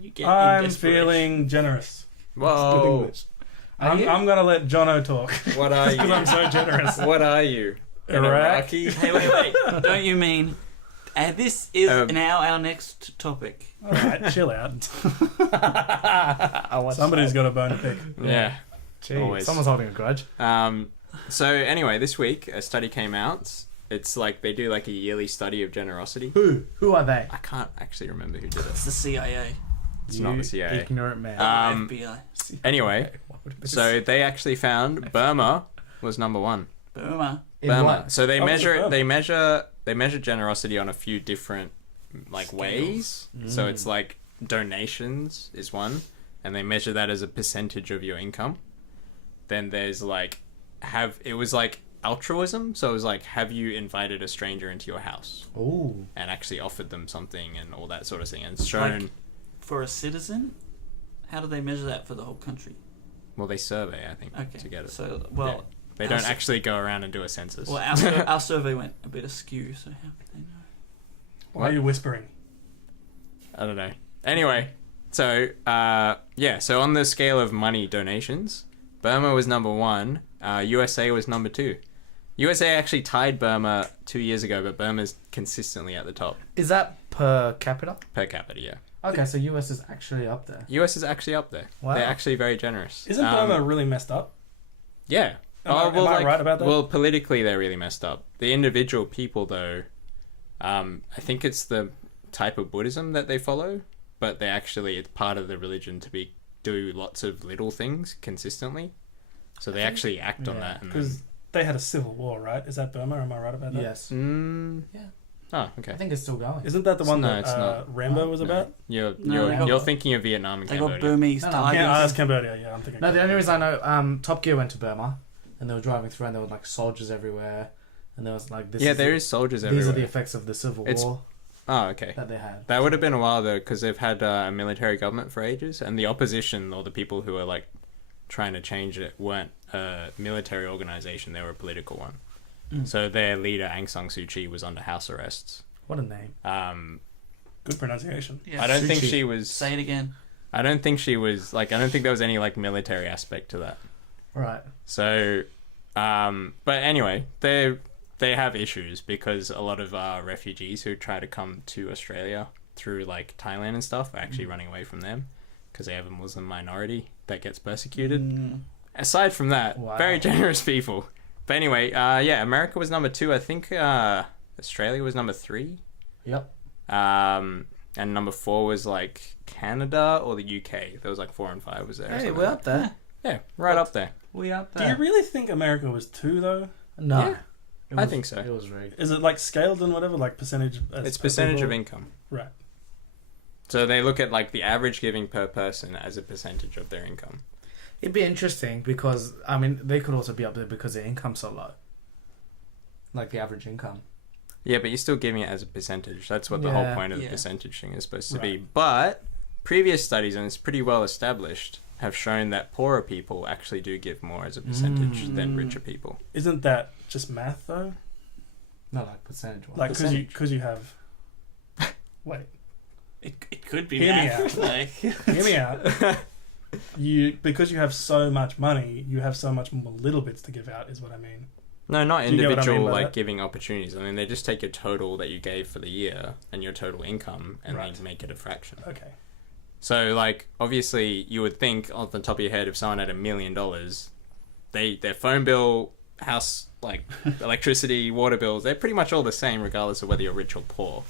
You get I'm feeling generous. Whoa. I'm going to let Jono talk. What are you? Because I'm so generous. What are you? An Iraq? Iraqi? Hey, wait. Don't you mean... And this is now our next topic. All right, chill out. Somebody's got a bone to pick. Yeah. Jeez, Always. someone's holding a grudge. So anyway, this week a study came out. It's like they do like a yearly study of generosity. Who are they? I can't actually remember who did it. It's the CIA. It's not the CIA. Ignorant man. FBI. Anyway, so they actually found Burma was number one. Burma. Burma. So they Burma? measure generosity on a few different like ways. So it's like donations is one, and they measure that as a percentage of your income. Then there's like altruism. So it was like, have you invited a stranger into your house? Ooh. And actually offered them something and all that sort of thing. And it's shown. Like, for a citizen, how do they measure that for the whole country? Well, they survey, I think, Okay. to get it. So, well, Yeah. They don't actually go around and do a census. well, our survey went a bit askew. So how could they know? Why are you whispering? I don't know. Anyway, so so on the scale of money donations, Burma was number one. USA was number two. USA actually tied Burma 2 years ago, but Burma's consistently at the top. Is that per capita? Per capita, yeah. Okay, so US is actually up there. US is actually up there. Wow. They're actually very generous. Isn't Burma really messed up? Yeah. Am I right about that? Well, politically they're really messed up. The individual people, though, I think it's the type of Buddhism that they follow, but it's part of the religion to do lots of little things consistently. So they actually act on that. Because they had a civil war, right? Is that Burma? Am I right about that? Yes. Yeah. Oh, okay. I think it's still going. Isn't that the one it's that not. Rambo was about? You're thinking of Vietnam and They Cambodia. got Burmese No, tigers. Yeah, that's Cambodia. Yeah, I'm thinking. No, the only reason I know, Top Gear went to Burma, and they were driving through, and there were like soldiers everywhere, and there was like this. There is soldiers everywhere. These are the effects of the civil war Oh, okay. that they had. That would have been a while though, because they've had a military government for ages, and the opposition or the people who are like trying to change it weren't a military organization; they were a political one. So their leader Aung San Suu Kyi was under house arrests. What a name. Good pronunciation. Yeah. I don't think Suchi. she was. Say it again. I don't think she was like. I don't think there was any like military aspect to that. Right. So, but anyway, they have issues because a lot of refugees who try to come to Australia through like Thailand and stuff are actually running away from them because they have a Muslim minority that gets persecuted. Aside from that, very generous people. But anyway, America was number 2. I think Australia was number 3. Yep. And number 4 was like Canada or the UK. There was like 4 and 5 was there. Hey, we're up there. Yeah, right up there. We up Do there. you really think America was 2 though? No. Yeah. It I was- think so. It was rigged. Is it like scaled and whatever, like percentage? It's percentage of income. Right. So they look at like the average giving per person as a percentage of their income. It'd be interesting because, I mean, they could also be up there because their income's so low. Like the average income. Yeah, but you're still giving it as a percentage. That's what the whole point of the percentage thing is supposed to be. Right. But previous studies, and it's pretty well established, have shown that poorer people actually do give more as a percentage than richer people. Isn't that just math though? Not like percentage-wise. Like because you have. Wait. It could be Hear me math. out. Like, Hear me out. Because you have so much money, you have so much more little bits to give out. Is what I mean. No, not Do you get what I individual mean by like that? giving opportunities. I mean, they just take your total that you gave for the year and your total income and Right. they make it a fraction. Okay. So, like, obviously, you would think off the top of your head, if someone had $1 million, their phone bill, house, like, electricity, water bills, they're pretty much all the same regardless of whether you're rich or poor.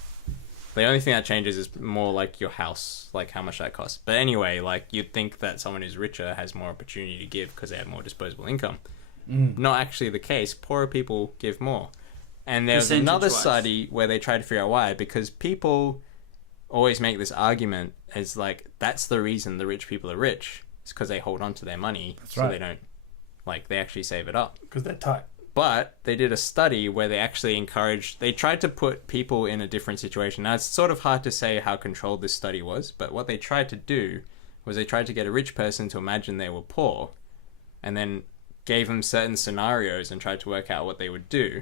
The only thing that changes is more like your house, like how much that costs. But anyway, like, you'd think that someone who's richer has more opportunity to give because they have more disposable income. Not actually the case. Poorer people give more. And there's another study where they try to figure out why, because people always make this argument as like, that's the reason the rich people are rich. It's because they hold on to their money. That's so right. they don't, like, they actually save it up. Because they're tight. But they did a study where they actually they tried to put people in a different situation. Now, it's sort of hard to say how controlled this study was, but what they tried to do was they tried to get a rich person to imagine they were poor and then gave them certain scenarios and tried to work out what they would do.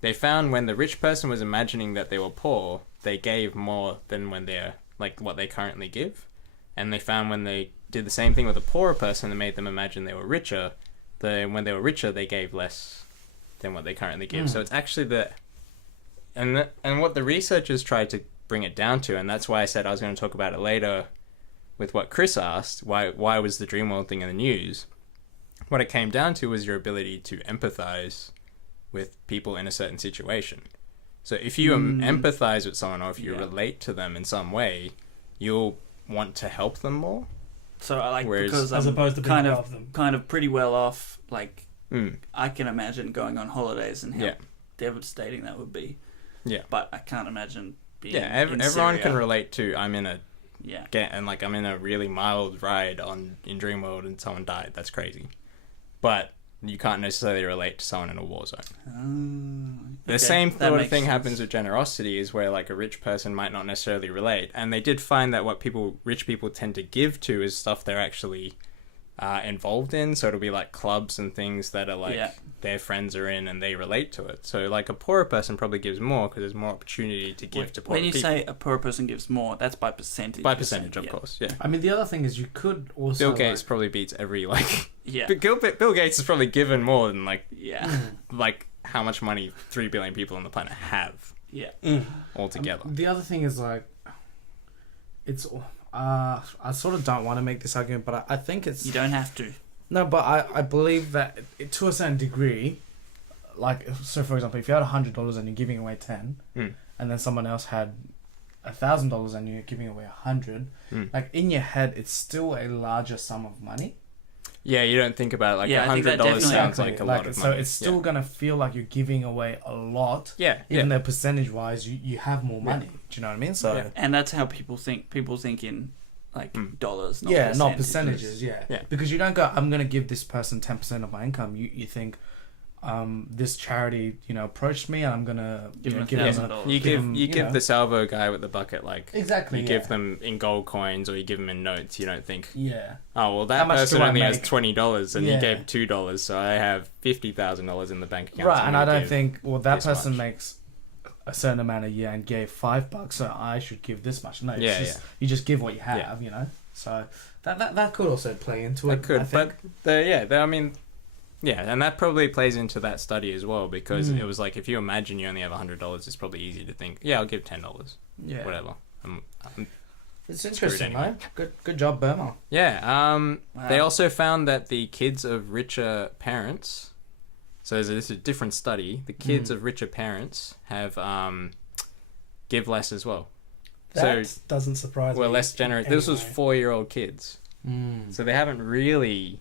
They found when the rich person was imagining that they were poor, they gave more than when they're like what they currently give. And they found when they did the same thing with a poorer person and made them imagine they were richer, then when they were richer, they gave less than what they currently give. So it's actually and what the researchers tried to bring it down to, and that's why I said I was going to talk about it later with what Chris asked, why was the dream world thing in the news? What it came down to was your ability to empathize with people in a certain situation. So if you empathize with someone, or if you relate to them in some way, you'll want to help them more. So I like, Whereas, because as I'm opposed to kind being of above them. kind of pretty well off. Like I can imagine going on holidays and how devastating that would be. Yeah, but I can't imagine being. Yeah, everyone Syria. can relate to. I'm in a Yeah. I'm in a really mild ride in Dreamworld and someone died. That's crazy. But you can't necessarily relate to someone in a war zone. The same sort of thing happens with generosity, is where like a rich person might not necessarily relate. And they did find that what rich people tend to give to is stuff they're actually involved in. So it'll be like clubs and things that are like their friends are in and they relate to it. So like a poorer person probably gives more because there's more opportunity to give to poorer people. When you say a poorer person gives more, that's by percentage. By percentage, of course, yeah. I mean, the other thing is you could also... Bill Gates probably beats every, like... Yeah. Bill Gates has probably given more than, like... Yeah. Like, how much money 3 billion people on the planet have. Yeah. Altogether. The other thing is, like... It's... I sort of don't want to make this argument, but I think it's... You don't have to. No, but I believe that to a certain degree, like, so for example, if you had $100 and you're giving away 10, and then someone else had $1,000 and you're giving away 100, like in your head, it's still a larger sum of money. Yeah, you don't think about it like $100 sounds like a lot of money. So it's still gonna feel like you're giving away a lot. Yeah, even though percentage-wise, you have more money. Do you know what I mean? So and that's how people think. People think in like dollars, not not percentages. Yeah, because you don't go, I'm gonna give this person 10% of my income. You think, this charity, approached me, and I'm gonna give them $1,000. You give the salvo guy with the bucket, like exactly. You give them in gold coins, or you give them in notes. You don't think, oh well, that person only has $20 and he gave $2, so I have $50,000 in the bank account. Right, and I don't think, well, that person makes a certain amount a year and gave $5, so I should give this much. No, you just give what you have, So that could also play into it. It could, but I mean. Yeah, and that probably plays into that study as well, because it was like, if you imagine you only have $100, it's probably easy to think, I'll give $10. Yeah. Whatever. It's interesting, anyway. Good job, Burma. Yeah. They also found that the kids of richer parents, so this is a different study, the kids of richer parents have give less as well. That doesn't surprise me. We're less generous. Anyway. This was 4-year-old kids. So they haven't really...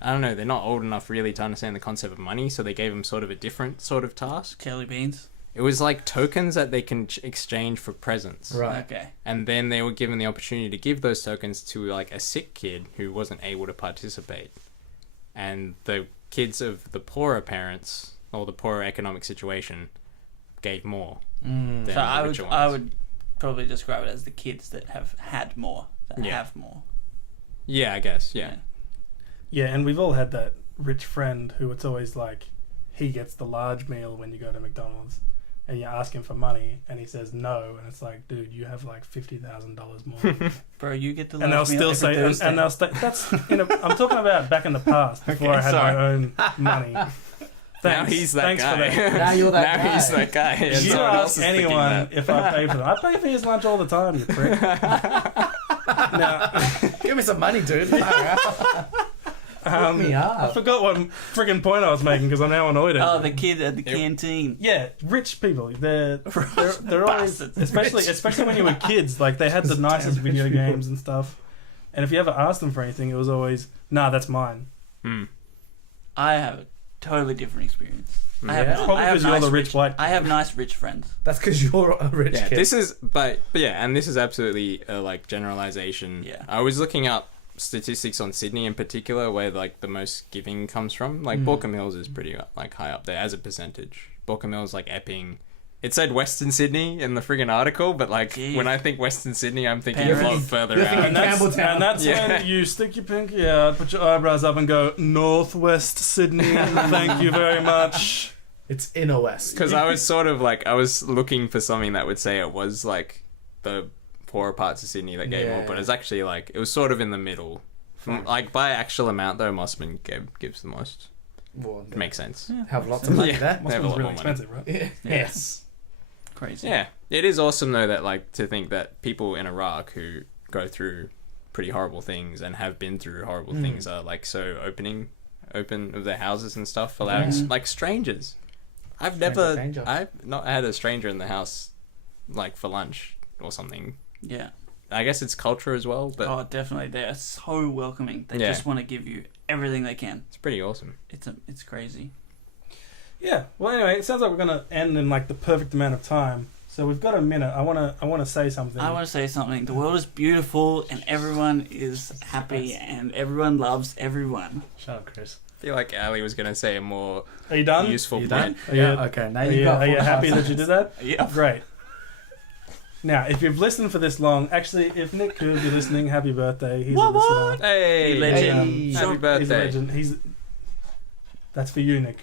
I don't know, they're not old enough really to understand the concept of money, so they gave them sort of a different sort of task. Jelly beans? It was like tokens that they can exchange for presents. Right. Okay. And then they were given the opportunity to give those tokens to like a sick kid who wasn't able to participate. And the kids of the poorer parents, or the poorer economic situation, gave more. Than so the richer ones. I would probably describe it as the kids that have had more, that have more. Yeah, I guess, yeah. Yeah, and we've all had that rich friend who it's always like, he gets the large meal when you go to McDonald's, and you ask him for money, and he says no, and it's like, dude, you have like $50,000 more. Bro, you get the large meal. And they'll still say, and they'll stay. That's I'm talking about back in the past before I had my own money. Thanks. Now he's that guy. For that. Now you're that guy. Now he's that guy. If you ask anyone if I pay for them, I pay for his lunch all the time, you prick. Now, give me some money, dude. I forgot what friggin' point I was making because I'm now annoyed at the kid at the canteen. Yeah, rich people. They're always, especially when you were kids, like they had the nicest video games and stuff. And if you ever asked them for anything, it was always, nah, that's mine. I have a totally different experience. Probably because you're the rich white. I have nice rich friends. That's because you're a rich kid. This is, and this is absolutely a like generalization. Yeah. I was looking up statistics on Sydney in particular, where like the most giving comes from. Like Baulkham Hills is pretty like high up there as a percentage. Baulkham Hills, like Epping. It said Western Sydney in the friggin' article, but like when I think Western Sydney, I'm thinking a lot further out. And that's when you stick your pinky out, put your eyebrows up, and go Northwest Sydney. Thank you very much. It's inner west. Because I was sort of like, I was looking for something that would say it was like the poorer parts of Sydney that gave more, but Yeah. it's actually like it was sort of in the middle. Like by actual amount though, Mossman gives the most. Well, It makes sense. Yeah, have makes lots sense. of money Yeah. there. They have a Mossman's lot really more money. expensive, right? Yeah. Yes. Crazy. Yeah, it is awesome though that like to think that people in Iraq who go through pretty horrible things and have been through horrible things are like so open of their houses and stuff, allowing like strangers. I've danger. not had a stranger in the house like for lunch or something. Yeah. I guess it's culture as well, but Oh, definitely. They're so welcoming. They Yeah. just want to give you everything they can. it's pretty awesome. It's crazy. Yeah. Well, anyway, it sounds like we're gonna end in like the perfect amount of time. So we've got a minute. I wanna say something. I want to say something. The world is beautiful and everyone is happy and everyone loves everyone. Shut up, Chris. I feel like Ali was gonna say a more Are you done? useful You point. done? Are Yeah. you- Okay. Now Are you you, got. are you 4.5 happy that seconds. you did that? Yeah. Great. Now, if you've listened for this long, actually, if Nick could be listening, happy birthday. He's a listener. Hey, You legend. happy Sure. He's a birthday! legend. That's for you, Nick.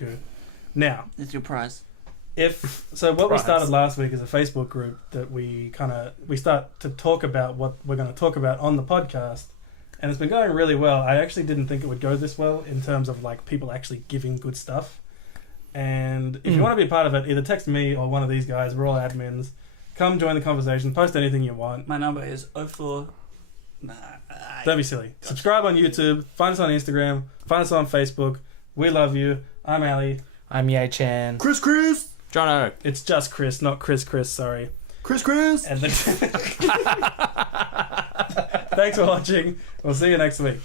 Now, It's your prize. what we Prize. started last week is a Facebook group that we start to talk about what we're going to talk about on the podcast, and it's been going really well. I actually didn't think it would go this well in terms of like people actually giving good stuff. And if you want to be a part of it, either text me or one of these guys. We're all admins. Come join the conversation. Post anything you want. My number is 04. Nah. Don't be silly. Subscribe on YouTube. Find us on Instagram. Find us on Facebook. We love you. I'm Ali. I'm Ye Chan. Chris. Jono. It's just Chris, not Chris. Sorry. Chris. And thanks for watching. We'll see you next week.